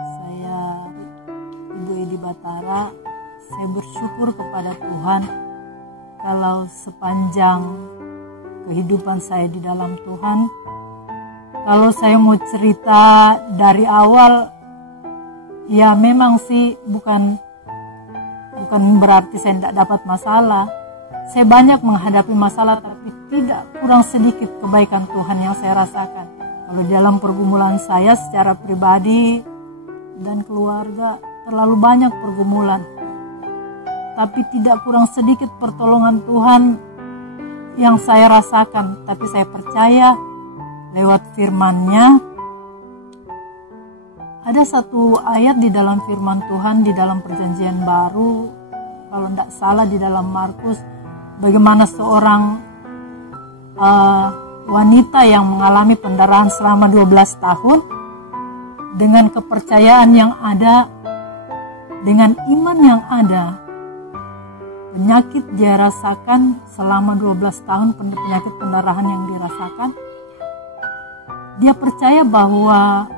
Saya Ibu Edi Batara. Saya bersyukur kepada Tuhan kalau sepanjang kehidupan saya di dalam Tuhan, kalau saya mau cerita dari awal, ya memang sih bukan berarti saya tidak dapat masalah. Saya banyak menghadapi masalah, tapi tidak kurang sedikit kebaikan Tuhan yang saya rasakan. Kalau dalam pergumulan saya secara pribadi dan keluarga, terlalu banyak pergumulan, tapi tidak kurang sedikit pertolongan Tuhan yang saya rasakan. Tapi saya percaya lewat firman-Nya, ada satu ayat di dalam firman Tuhan di dalam perjanjian baru, kalau tidak salah di dalam Markus, bagaimana seorang wanita yang mengalami pendarahan selama 12 tahun dengan kepercayaan yang ada, dengan iman yang ada. Penyakit dia rasakan selama 12 tahun, penyakit pendarahan yang dirasakan. Dia percaya bahwa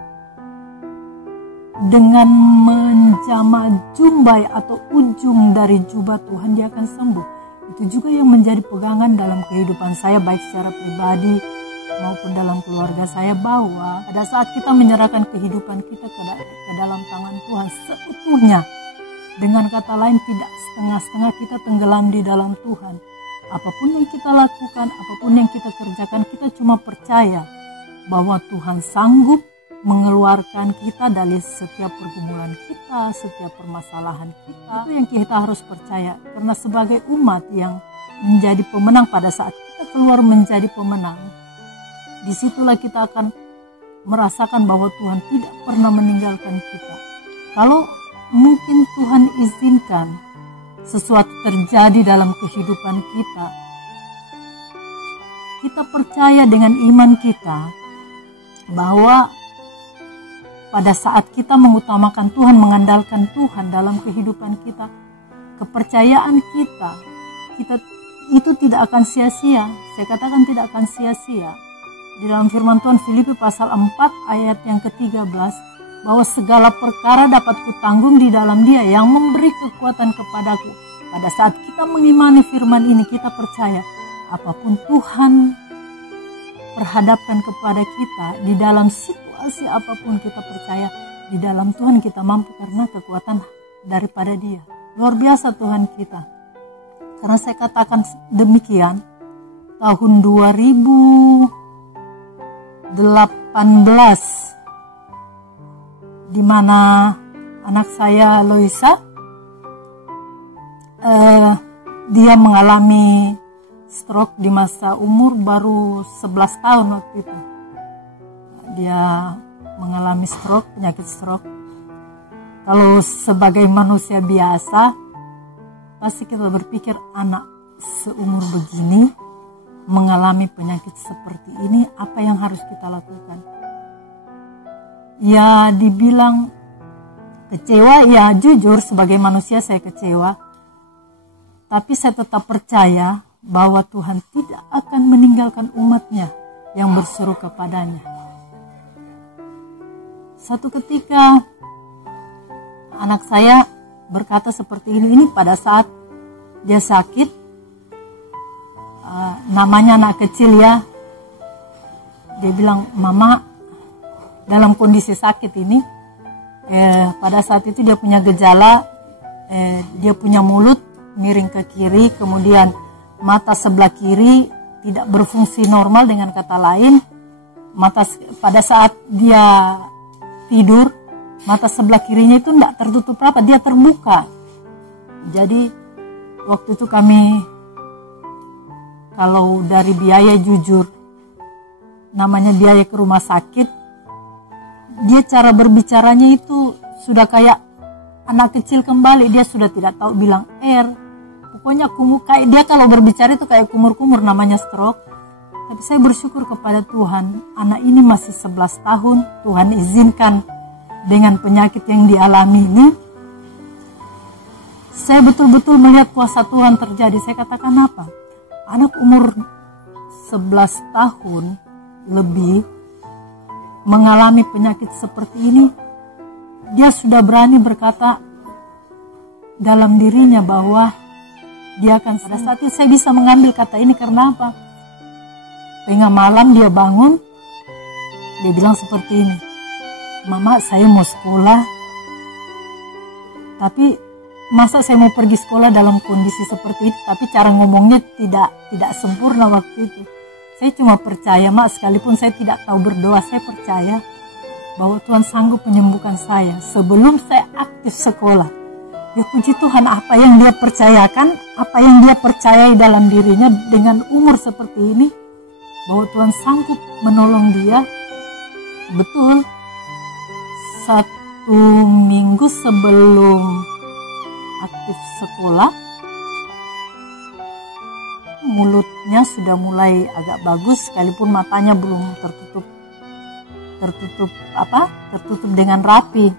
dengan menjamah jumbai atau ujung dari jubah Tuhan dia akan sembuh. Itu juga yang menjadi pegangan dalam kehidupan saya, baik secara pribadi maupun dalam keluarga saya, bahwa pada saat kita menyerahkan kehidupan kita ke dalam tangan Tuhan seutuhnya, dengan kata lain tidak setengah-setengah, kita tenggelam di dalam Tuhan. Apapun yang kita lakukan, apapun yang kita kerjakan, kita cuma percaya bahwa Tuhan sanggup mengeluarkan kita dari setiap pergumulan kita, setiap permasalahan kita. Itu yang kita harus percaya, karena sebagai umat yang menjadi pemenang, pada saat kita keluar menjadi pemenang, disitulah kita akan merasakan bahwa Tuhan tidak pernah meninggalkan kita. Kalau mungkin Tuhan izinkan sesuatu terjadi dalam kehidupan kita, kita percaya dengan iman kita bahwa pada saat kita mengutamakan Tuhan, mengandalkan Tuhan dalam kehidupan kita, kepercayaan kita itu tidak akan sia-sia. Saya katakan tidak akan sia-sia. Di dalam firman Tuhan Filipi pasal 4 ayat yang ke-13, bahwa segala perkara dapat kutanggung di dalam Dia yang memberi kekuatan kepadaku. Pada saat kita mengimani firman ini, kita percaya apapun Tuhan perhadapkan kepada kita, di dalam situasi apapun kita percaya di dalam Tuhan kita mampu, karena kekuatan daripada Dia. Luar biasa Tuhan kita. Karena saya katakan demikian, tahun 2018, di mana anak saya Loisa, dia mengalami stroke di masa umur baru 11 tahun waktu itu. Dia mengalami stroke, penyakit stroke. Kalau sebagai manusia biasa, pasti kita berpikir anak seumur begini mengalami penyakit seperti ini, apa yang harus kita lakukan? Ya dibilang kecewa, ya jujur sebagai manusia saya kecewa. Tapi saya tetap percaya bahwa Tuhan tidak akan meninggalkan umatnya yang berseru kepadanya. Satu ketika anak saya berkata seperti ini pada saat dia sakit. Namanya anak kecil ya. Dia bilang, "Mama, dalam kondisi sakit ini, pada saat itu dia punya gejala, dia punya mulut miring ke kiri, kemudian mata sebelah kiri tidak berfungsi normal, dengan kata lain, pada saat dia tidur, mata sebelah kirinya itu tidak tertutup rapat, dia terbuka. Jadi waktu itu kami, kalau dari biaya jujur, namanya biaya ke rumah sakit, dia cara berbicaranya itu sudah kayak anak kecil kembali. Dia sudah tidak tahu bilang pokoknya kayak dia kalau berbicara itu kayak kumur-kumur, namanya stroke. Tapi saya bersyukur kepada Tuhan, anak ini masih 11 tahun, Tuhan izinkan dengan penyakit yang dialami ini, saya betul-betul melihat kuasa Tuhan terjadi. Saya katakan apa? Anak umur 11 tahun lebih mengalami penyakit seperti ini, dia sudah berani berkata dalam dirinya bahwa dia akan, pada saat itu saya bisa mengambil kata ini karena apa? Tengah malam dia bangun, dia bilang seperti ini, "Mama, saya mau sekolah, tapi masa saya mau pergi sekolah dalam kondisi seperti itu?" Tapi cara ngomongnya tidak sempurna waktu itu. Saya cuma percaya, Mak, sekalipun saya tidak tahu berdoa, saya percaya bahwa Tuhan sanggup menyembuhkan saya sebelum saya aktif sekolah. Ya puji Tuhan, apa yang dia percayakan, apa yang dia percayai dalam dirinya dengan umur seperti ini, bahwa Tuhan sanggup menolong dia. Betul, 1 minggu sebelum aktif sekolah, mulutnya sudah mulai agak bagus, sekalipun matanya belum tertutup dengan rapi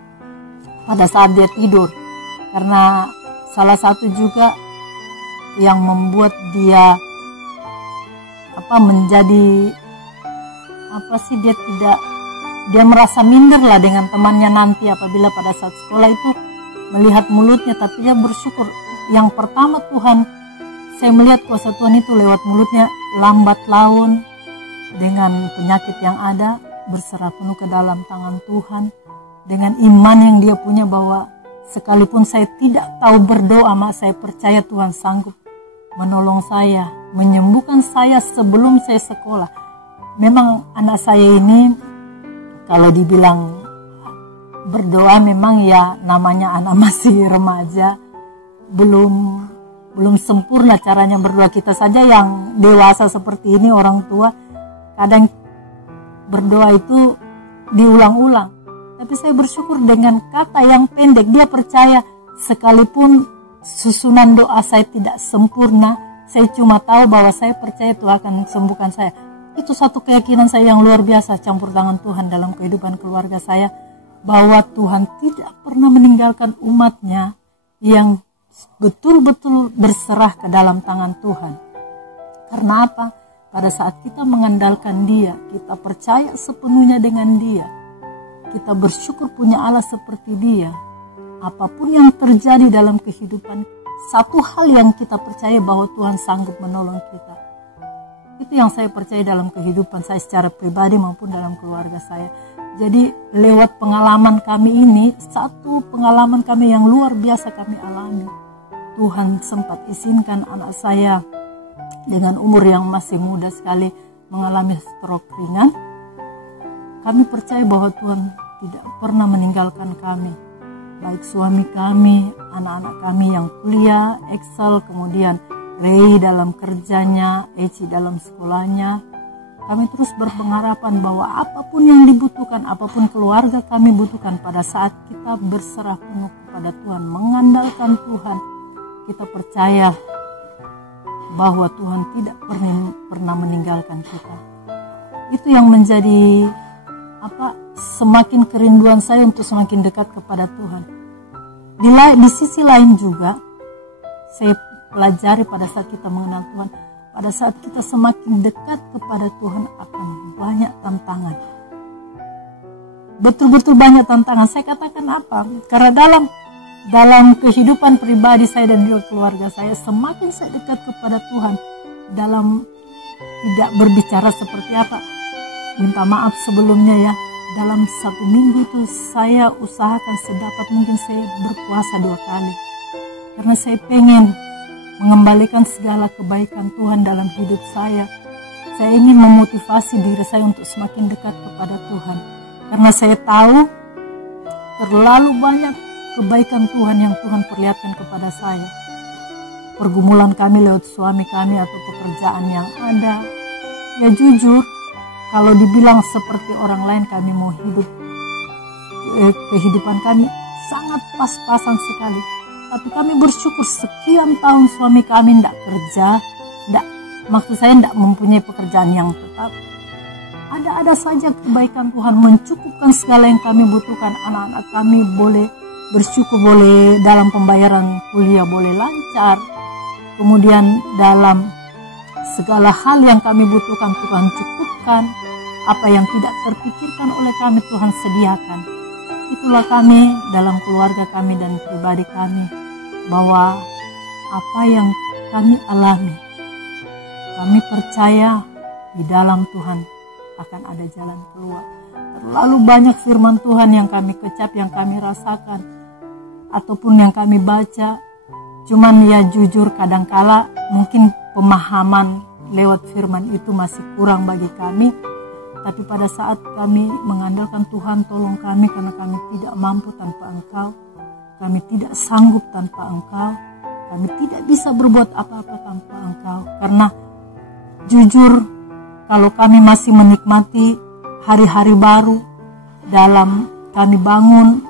pada saat dia tidur. Karena salah satu juga yang membuat dia menjadi dia merasa minder lah dengan temannya nanti apabila pada saat sekolah itu melihat mulutnya. Tapi dia bersyukur, yang pertama saya melihat kuasa Tuhan itu lewat mulutnya, lambat laun dengan penyakit yang ada, berserah penuh ke dalam tangan Tuhan, dengan iman yang dia punya bahwa sekalipun saya tidak tahu berdoa, Mak, saya percaya Tuhan sanggup menolong saya, menyembuhkan saya sebelum saya sekolah. Memang anak saya ini kalau dibilang berdoa, memang ya namanya anak masih remaja, belum sempurna caranya berdoa. Kita saja yang dewasa seperti ini, orang tua, kadang berdoa itu diulang-ulang. Tapi saya bersyukur dengan kata yang pendek, dia percaya sekalipun susunan doa saya tidak sempurna, saya cuma tahu bahwa saya percaya Tuhan akan sembuhkan saya. Itu satu keyakinan saya yang luar biasa, campur tangan Tuhan dalam kehidupan keluarga saya, bahwa Tuhan tidak pernah meninggalkan umatnya yang betul-betul berserah ke dalam tangan Tuhan. Karena apa? Pada saat kita mengandalkan Dia, kita percaya sepenuhnya dengan Dia, kita bersyukur punya Allah seperti Dia, apapun yang terjadi dalam kehidupan, satu hal yang kita percaya bahwa Tuhan sanggup menolong kita. Itu yang saya percaya dalam kehidupan saya secara pribadi maupun dalam keluarga saya. Jadi lewat pengalaman kami ini, satu pengalaman kami yang luar biasa kami alami. Tuhan sempat izinkan anak saya dengan umur yang masih muda sekali mengalami stroke ringan. Kami percaya bahwa Tuhan tidak pernah meninggalkan kami. Baik suami kami, anak-anak kami yang kuliah, Excel, kemudian Ray dalam kerjanya, Eci dalam sekolahnya. Kami terus berpengharapan bahwa apapun yang dibutuhkan, apapun keluarga kami butuhkan, pada saat kita berserah penuh kepada Tuhan, mengandalkan Tuhan, kita percaya bahwa Tuhan tidak pernah meninggalkan kita. Itu yang menjadi semakin kerinduan saya untuk semakin dekat kepada Tuhan. Di sisi lain juga, saya pelajari pada saat kita mengenal Tuhan, pada saat kita semakin dekat kepada Tuhan akan banyak tantangan. Betul-betul banyak tantangan. Saya katakan apa? Karena dalam kehidupan pribadi saya dan juga keluarga saya, semakin saya dekat kepada Tuhan, dalam tidak berbicara seperti apa, minta maaf sebelumnya ya, dalam 1 minggu itu saya usahakan sedapat mungkin saya berpuasa 2 kali. Karena saya pengen mengembalikan segala kebaikan Tuhan dalam hidup saya. Saya ingin memotivasi diri saya untuk semakin dekat kepada Tuhan. Karena saya tahu terlalu banyak kebaikan Tuhan yang Tuhan perlihatkan kepada saya. Pergumulan kami lewat suami kami atau pekerjaan yang ada. Ya jujur, kalau dibilang seperti orang lain kami mau hidup, kehidupan kami sangat pas-pasan sekali. Tapi kami bersyukur sekian tahun suami kami tidak kerja, maksud saya tidak mempunyai pekerjaan yang tetap. Ada saja kebaikan Tuhan mencukupkan segala yang kami butuhkan. Anak-anak kami boleh bersyukur, boleh dalam pembayaran kuliah boleh lancar. Kemudian dalam segala hal yang kami butuhkan Tuhan cukupkan. Apa yang tidak terpikirkan oleh kami Tuhan sediakan. Itu itulah kami dalam keluarga kami dan pribadi kami, bahwa apa yang kami alami, kami percaya di dalam Tuhan akan ada jalan keluar. Terlalu banyak firman Tuhan yang kami kecap, yang kami rasakan, ataupun yang kami baca. Cuman ya jujur kadangkala mungkin pemahaman lewat firman itu masih kurang bagi kami. Tapi pada saat kami mengandalkan Tuhan, tolong kami karena kami tidak mampu tanpa Engkau. Kami tidak sanggup tanpa Engkau. Kami tidak bisa berbuat apa-apa tanpa Engkau. Karena jujur kalau kami masih menikmati hari-hari baru, dalam kami bangun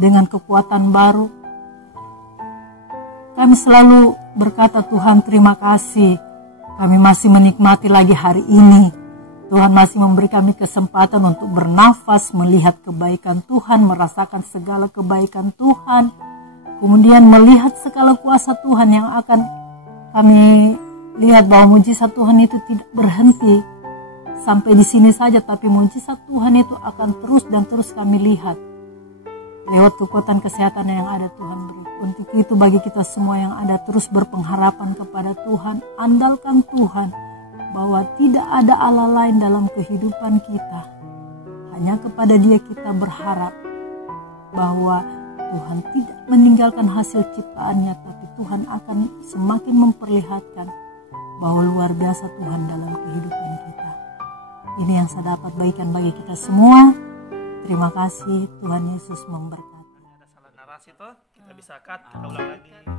dengan kekuatan baru, kami selalu berkata, Tuhan terima kasih, kami masih menikmati lagi hari ini. Tuhan masih memberi kami kesempatan untuk bernafas, melihat kebaikan Tuhan, merasakan segala kebaikan Tuhan, kemudian melihat segala kuasa Tuhan yang akan kami lihat, bahwa mujizat Tuhan itu tidak berhenti sampai di sini saja, tapi mujizat Tuhan itu akan terus dan terus kami lihat lewat kekuatan kesehatan yang ada Tuhan beri. Untuk itu bagi kita semua yang ada, terus berpengharapan kepada Tuhan, andalkan Tuhan, bahwa tidak ada Allah lain dalam kehidupan kita. Hanya kepada Dia kita berharap bahwa Tuhan tidak meninggalkan hasil ciptaannya, tapi Tuhan akan semakin memperlihatkan bahwa luar biasa Tuhan dalam kehidupan kita. Ini yang saya dapat bagikan bagi kita semua. Terima kasih, Tuhan Yesus memberkati. Ada salah narasi tuh, kita bisa cut, kita ulang lagi.